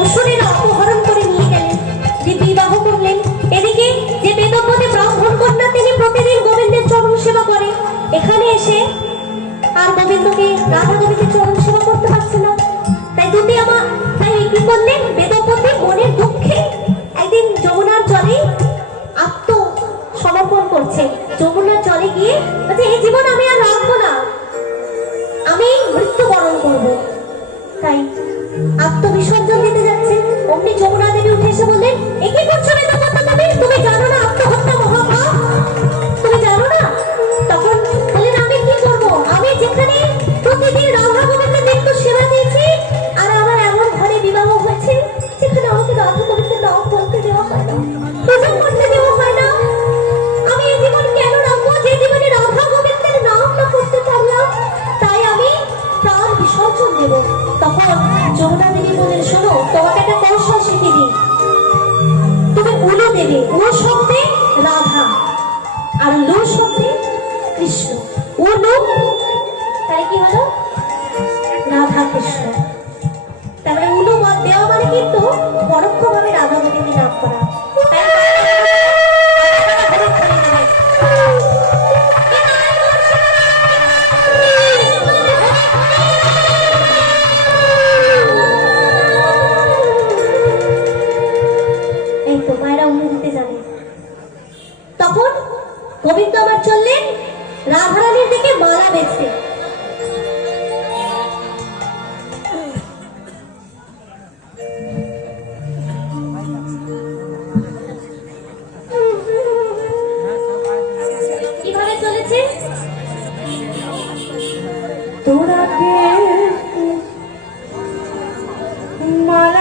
অসুরেরা অপহরণ করে নিয়ে গেলেন, যে বিবাহ করলেন। এদিকে যে বেদপতি ব্রাহ্মণ কন্যা, তিনি প্রতিদিন গোবিন্দের চরণ সেবা করে। এখানে এসে আর গোবিন্দকে, রাধা গোবিন্দের চরণ সেবা করতে পারছে না। তাই কি করলেন, বেদপতি মনের দুঃখে একদিন যমুনার জলে আত্মসমর্পণ করছে। যমুনার জলে গিয়ে বলছে, এই জীবন আমি আর রাখবো না, আমি মৃত্যুবরণ করবো। তাই আত্মবিসর্জন দিতে যাচ্ছেন। অমনি যমুনা দেবী উঠে এসে বললেন, এ কি করছো বেদপতি দেবী? তুমি জানো না আত্মহত্যা মহাপাপ? তুমি জানো না? তখন বললেন, আমি কি করবো? আমি যেখানে প্রতিদিন রাধা গোবিন্দের নিত্য সেবা দিয়েছি, আর আমার এমন ঘরে বিবাহ হয়েছে যেখানে আমাকে রাধা গোবিন্দের নাম বলতে দেওয়া হয় না, পূজা করতে দেওয়া হয় না। আমি এই জীবন কেন রাখবো যে জীবনে রাধা গোবিন্দের নাম না করতে পারলাম? তাই আমি প্রাণ বিসর্জন দেব। তখন যমুনা দেবী বলেন, শোনো, তোমাকে একটা কৌশল শিখিয়ে দিই। তুমি উলু দেবে, ও শব্দে রাধা আর লু শব্দে কৃষ্ণ। উলু তাই কি হলো, রাধা কৃষ্ণ। তারপরে উলু মত দেওয়া মানে কিন্তু পরোক্ষভাবে রাধা গোবিন্দের নাম করা। এই তো মায়েরা উলু দিতে জানে। তখন গোবিন্দ আবার চললেন রাধারানীর দিকে মালা বেচতে। কিভাবে চলেছে, তোরা কে মালা